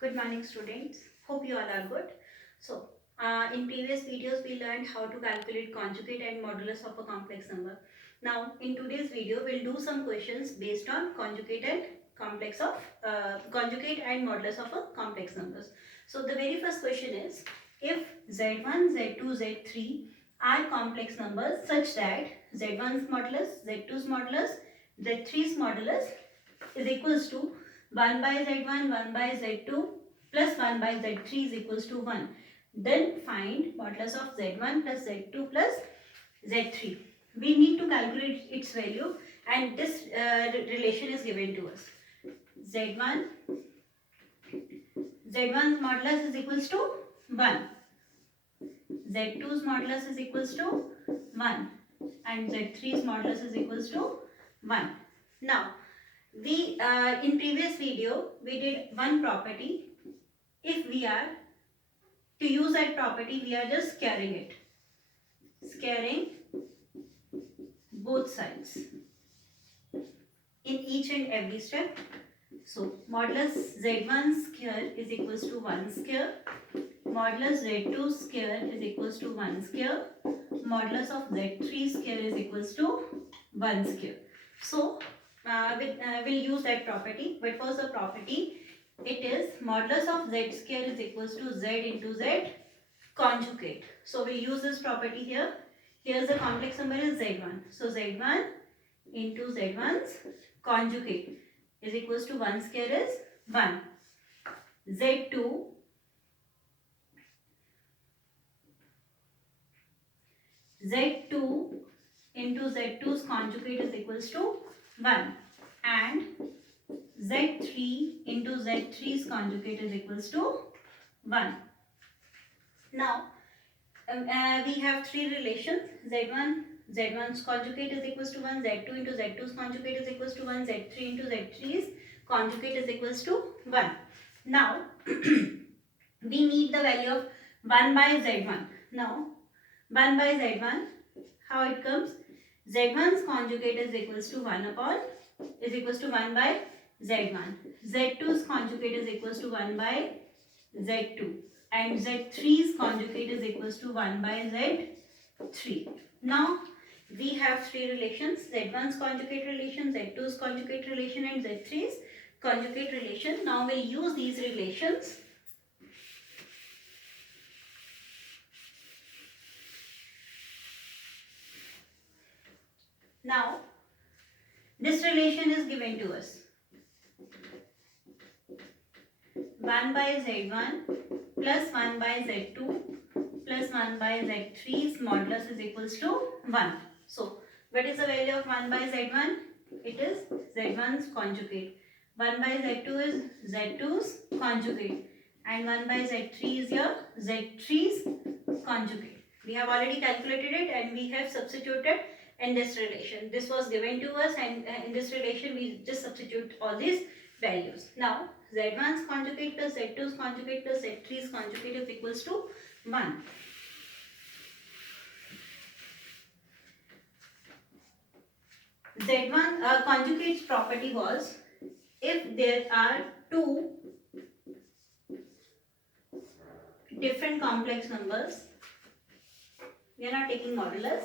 Good morning, students. Hope you all are good. So, in previous videos, we learned how to calculate conjugate and modulus of a complex number. Now, in today's video, we'll do some questions based on conjugate and modulus of a complex numbers. So, the very first question is, if z1, z2, z3 are complex numbers such that z1's modulus, z2's modulus, z3's modulus is equals to 1 by z1, 1 by z2 plus 1 by z3 is equals to 1. Then find modulus of z1 plus z2 plus z3. We need to calculate its value, and this relation is given to us. z1, z1's modulus is equals to 1. z2's modulus is equals to 1 and z3's modulus is equals to 1. Now, we in previous video we did one property. If we are to use that property, we are just squaring both sides in each and every step. So modulus z1 square is equals to 1 square, modulus z2 square is equals to 1 square, modulus of z3 square is equals to 1 square. So we'll use that property. What was the property? It is modulus of z square is equals to z into z conjugate. So we'll use this property here. Here's the complex number is z1. So z1 into z1's conjugate is equals to 1 square is 1. z2 into z2's conjugate is equals to 1, and z3 into z3's conjugate is equals to 1. Now we have three relations. z1's conjugate is equals to 1, z2 into z2's conjugate is equals to 1, z3 into z3's conjugate is equals to 1. Now we need the value of 1 by z1. Now 1 by z1, how it comes? z1's conjugate is equals to 1 by z1. z2's conjugate is equals to 1 by z2, and z3's conjugate is equals to 1 by z3. Now we have three relations: z1's conjugate relation, z2's conjugate relation, and z3's conjugate relation. Now we'll use these relations. Now this relation is given to us: 1 by z1 plus 1 by z2 plus 1 by z3's modulus is equals to 1. So what is the value of 1 by z1? It is z1's conjugate. 1 by z2 is z2's conjugate, and 1 by z3 is your z3's conjugate. We have already calculated it and we have substituted in this relation. This was given to us, and in this relation we just substitute all these values. Now z1's conjugate plus z2's conjugate plus z3's conjugate is equals to 1. Z1 conjugate's property was, if there are two different complex numbers, we are not taking modulus.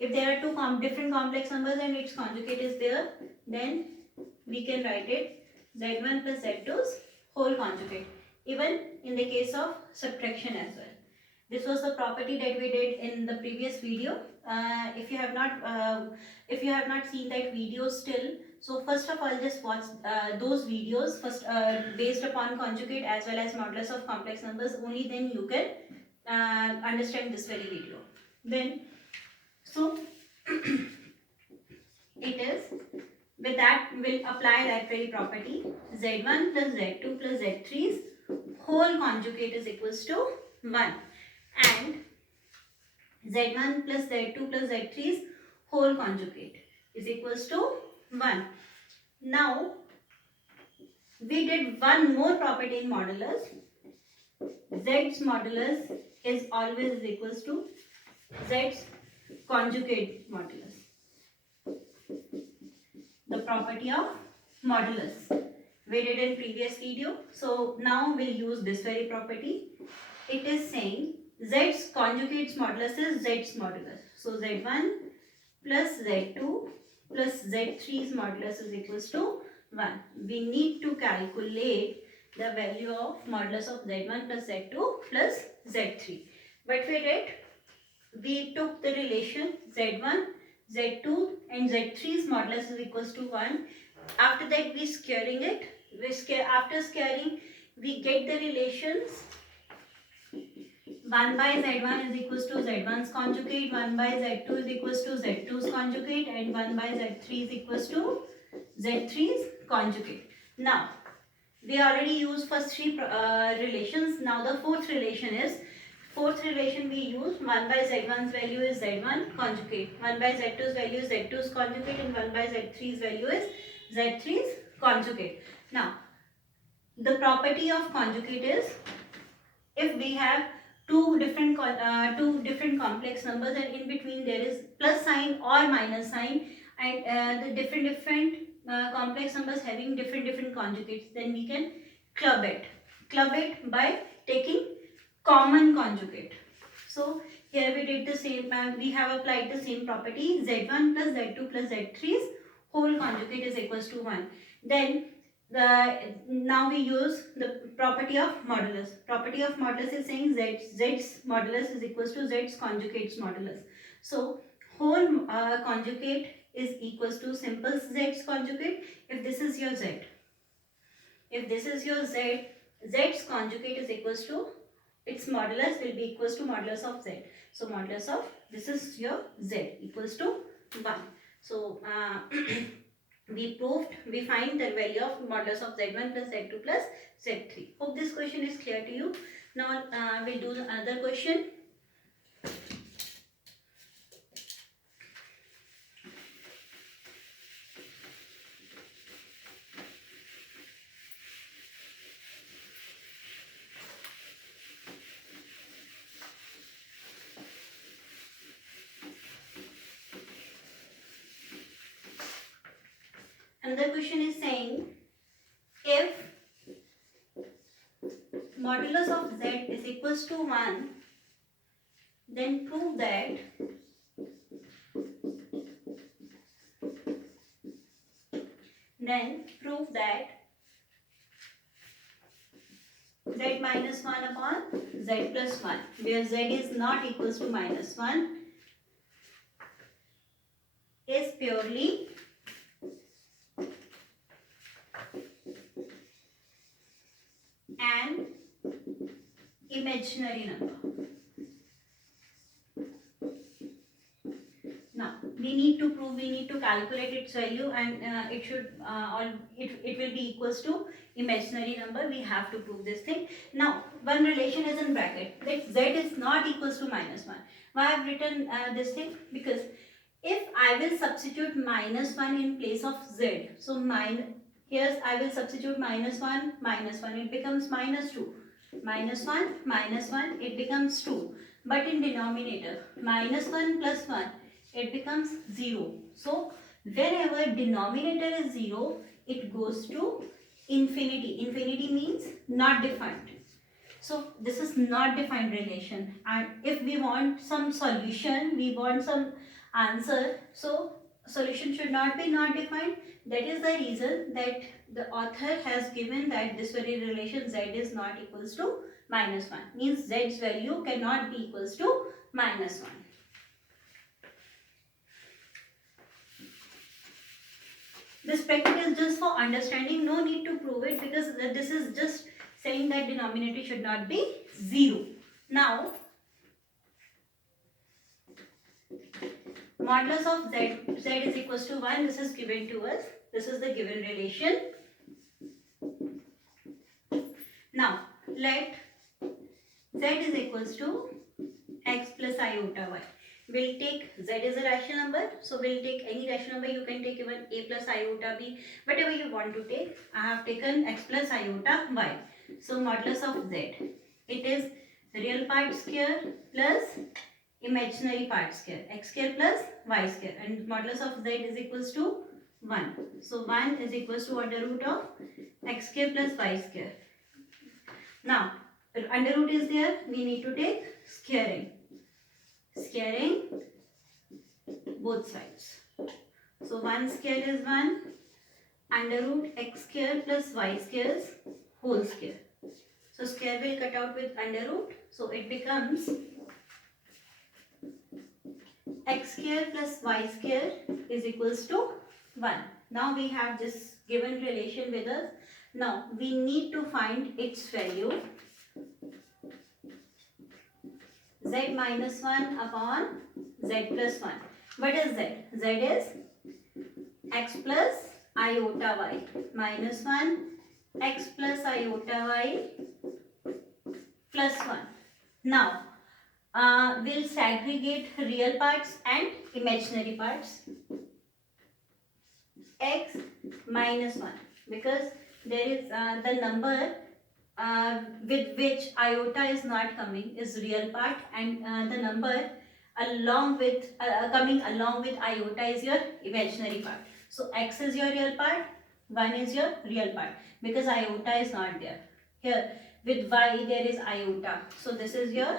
If there are two different complex numbers and its conjugate is there, then we can write it z1 plus z2's whole conjugate, even in the case of subtraction as well. This was the property that we did in the previous video. If you have not seen that video still, so first of all just watch those videos first, based upon conjugate as well as modulus of complex numbers. Only then you can understand this very video. Then so it is, with that we'll apply that very property: z1 plus z2 plus z3's whole conjugate is equals to 1, and z1 plus z2 plus z3's whole conjugate is equals to 1. Now we did one more property in modulus. Z's modulus is always equals to z's conjugate modulus. The property of modulus: we did in previous video. So now we'll use this very property. It is saying Z's conjugate's modulus is Z's modulus. So Z1 plus Z2 plus Z3's modulus is equals to 1. We need to calculate the value of modulus of Z1 plus Z2 plus Z3. What we did? We took the relation Z1, Z2 and Z3's modulus is equals to 1. After that we squaring it. After squaring we get the relations 1 by Z1 is equals to Z1's conjugate, 1 by Z2 is equals to Z2's conjugate and 1 by Z3 is equals to Z3's conjugate. Now, we already used first three relations. Now the fourth relation we use 1 by Z1's value is Z1 conjugate, 1 by Z2's value is Z2's conjugate and 1 by Z3's value is Z3's conjugate. Now, the property of conjugate is if we have two different complex numbers and in between there is plus sign or minus sign and the different complex numbers having different conjugates, then we can club it by taking common conjugate. So here we did the same, we have applied the same property. Z1 plus Z2 plus Z3's whole conjugate is equals to 1. Then now we use the property of modulus. Property of modulus is saying Z's modulus is equals to Z's conjugate's modulus. So whole conjugate is equals to simple Z's conjugate. If this is your Z, Z's conjugate is equals to, its modulus will be equals to modulus of Z. So modulus of this is your Z equals to 1. So we find the value of modulus of Z1 plus Z2 plus Z3. Hope this question is clear to you. Now we'll do another question. Another question is saying if modulus of Z is equals to 1, then prove that Z minus 1 upon Z plus 1, where Z is not equals to minus 1, is purely an imaginary number. Now we need to calculate its value, and it will be equals to imaginary number. We have to prove this thing. Now one relation is in bracket that Z is not equals to minus 1. Why I have written this thing? Because if I will substitute minus 1 in place of Z, so here I will substitute minus 1, it becomes minus 2. Minus 1, it becomes 2. But in denominator, minus 1 plus 1, it becomes 0. So, wherever denominator is 0, it goes to infinity. Infinity means not defined. So, this is not defined relation. And if we want some solution, we want some answer, so solution should not be not defined. That is the reason that the author has given that this very relation Z is not equals to minus 1. Means Z's value cannot be equals to minus 1. This bracket is just for understanding. No need to prove it because this is just saying that denominator should not be 0. Now, modulus of Z is equals to 1. This is given to us. This is the given relation. Now, let Z is equals to x plus iota y. We'll take Z is a rational number. So, we'll take any rational number. You can take even a plus iota b. Whatever you want to take. I have taken x plus iota y. So, modulus of Z. It is real part square plus imaginary part square, x square plus y square, and modulus of Z is equals to 1. So 1 is equals to under root of x square plus y square. Now, under root is there, we need to take squaring. Squaring both sides. So 1 square is 1, under root x square plus y square whole square. So square will cut out with under root. So it becomes x square plus y square is equals to 1. Now we have this given relation with us. Now we need to find its value. Z minus 1 upon z plus 1. What is z? Z is x plus iota y minus 1 x plus iota y plus 1. Now we'll segregate real parts and imaginary parts. X minus 1, because there is the number with which iota is not coming is real part, and the number along with coming along with iota is your imaginary part. So x is your real part, 1 is your real part, because iota is not there. Here with y there is iota, so this is your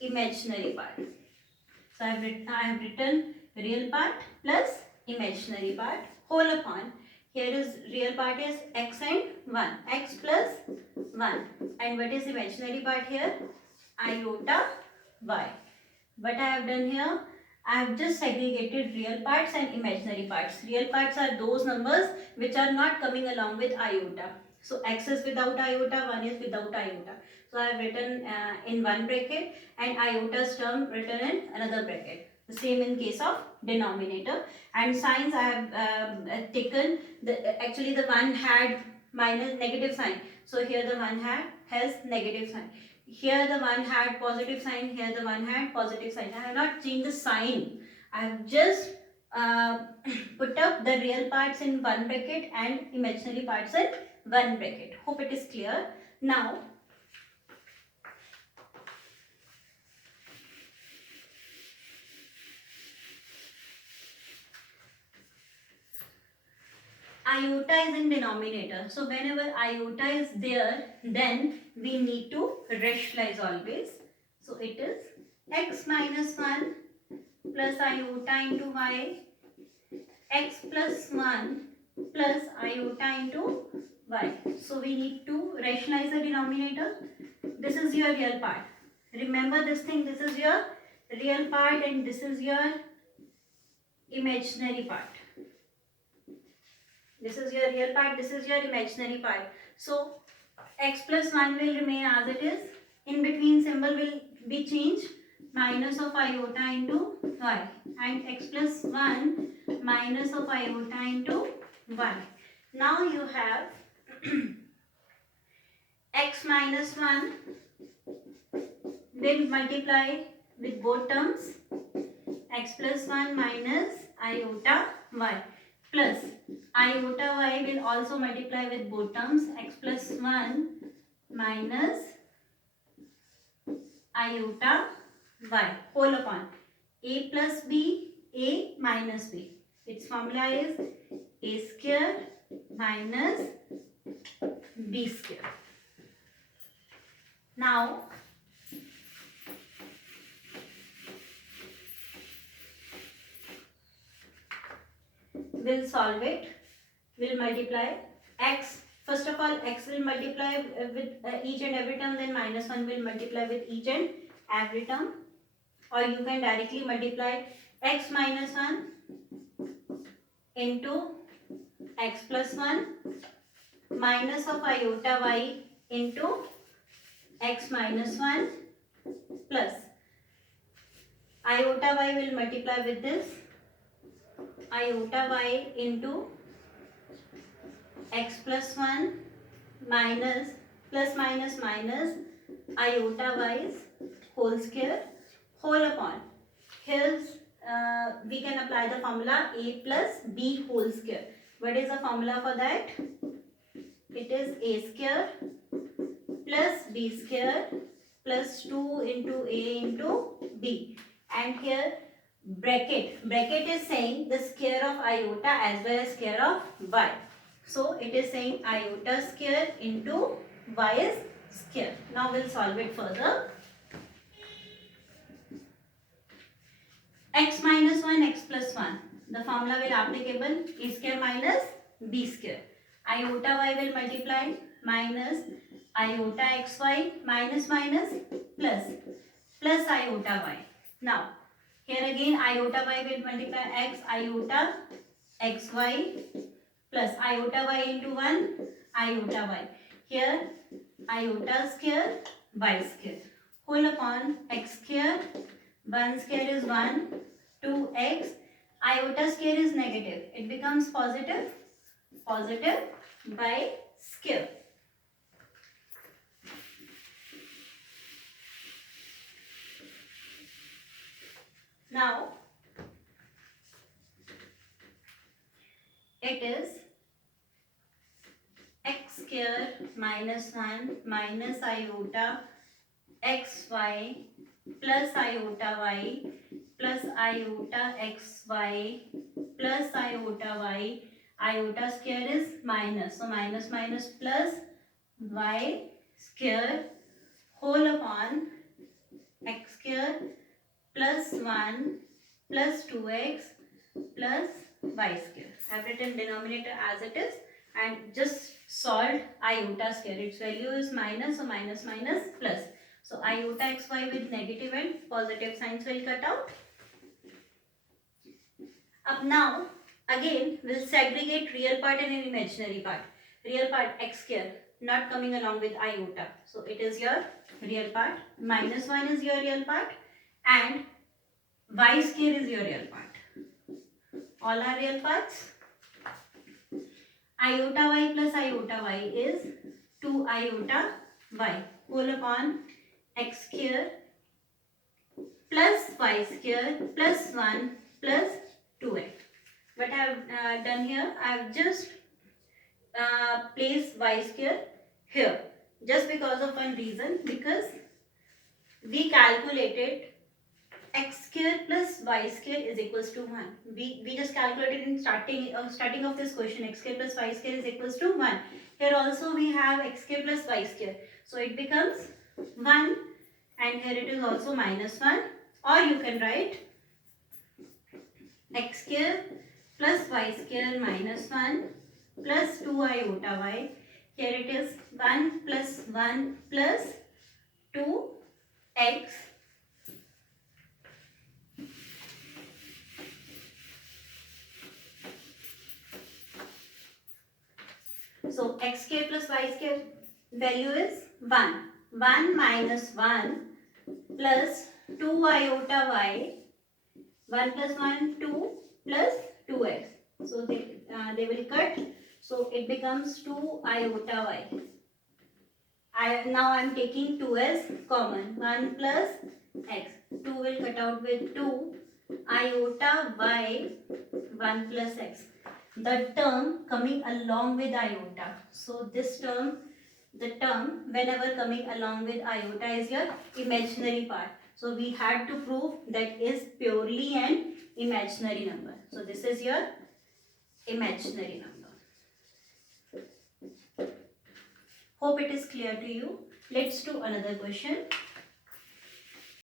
imaginary part. So I have written real part plus imaginary part whole upon. Here is real part is x and 1, x plus 1, and what is imaginary part here? Iota y. What I have done here, I have just segregated real parts and imaginary parts. Real parts are those numbers which are not coming along with iota. So x is without iota, 1 is without iota. So I have written in one bracket and iota's term written in another bracket. The same in case of denominator. And signs I have taken, actually the one had minus negative sign. So here the one has negative sign. Here the one had positive sign, here the one had positive sign. I have not changed the sign. I have just put up the real parts in one bracket and imaginary parts in one bracket. Hope it is clear. Now, iota is in denominator. So whenever iota is there, then we need to rationalize always. So it is x minus 1 plus iota into y, x plus 1 plus iota into y. So we need to rationalize the denominator. This is your real part. Remember this thing, this is your real part and this is your imaginary part. This is your real part, this is your imaginary part. So x plus 1 will remain as it is. In between symbol will be changed. Minus of iota into y, and x plus 1 minus of iota into y. Now you have x minus 1 will multiply with both terms, x plus 1 minus iota y, plus iota y will also multiply with both terms, x plus 1 minus iota y whole upon a plus b, a minus b. Its formula is a square minus b square. Now we'll solve it. We'll multiply x. First of all, x will multiply with each and every term, then minus 1 will multiply with each and every term. Or you can directly multiply x minus 1 into x plus 1 minus of iota y into x minus 1 plus iota y will multiply with this iota y into x plus 1 minus plus minus minus iota y's whole square whole upon. Here we can apply the formula a plus b whole square. What is the formula for that? It is a square plus b square plus 2 into a into b. And here Bracket is saying the square of iota as well as square of y. So it is saying iota square into y is square. Now we'll solve it further. X minus 1, x plus 1. The formula will applicable a square minus b square. Iota y will multiply minus iota xy minus minus plus iota y. Now here again iota y will multiply x iota xy plus iota y into 1 iota y. Here iota square y square. Whole upon x square. 1 square is 1, 2x. Iota square is negative. It becomes positive by square. Now, it is x square minus 1 minus iota xy plus iota y plus iota xy plus iota y. Iota square is minus. So, minus minus plus y square whole upon x square plus 1 plus 2x plus y square. I have written denominator as it is and just solved iota square. Its value is minus, so minus minus plus. So iota xy with negative and positive signs will cut out. Up now, again we'll segregate real part and an imaginary part. Real part x square not coming along with iota. So it is your real part. Minus 1 is your real part and y square is your real part. All are real parts. Iota y plus iota y is 2 iota y whole upon x square plus y square plus 1 plus 2x. What I have done here, I have just placed y square here just because of one reason, because we calculated x square plus y square is equals to 1. We just calculated in starting of this question x square plus y square is equals to 1. Here also we have x square plus y square. So it becomes 1 and here it is also minus 1, or you can write x square plus y square minus 1 plus 2 iota y. Here it is 1 plus 1 plus 2x. So x square plus y square value is 1. 1 minus 1 plus 2 iota y. 1 plus 1, 2 plus 2x. So they will cut. So it becomes 2 iota y. Now I am taking 2 as common. 1 plus x. 2 will cut out with 2 iota y 1 plus x. The term coming along with iota. So this term, the term whenever coming along with iota is your imaginary part. So we had to prove that is purely an imaginary number. So this is your imaginary number. Hope it is clear to you. Let's do another question.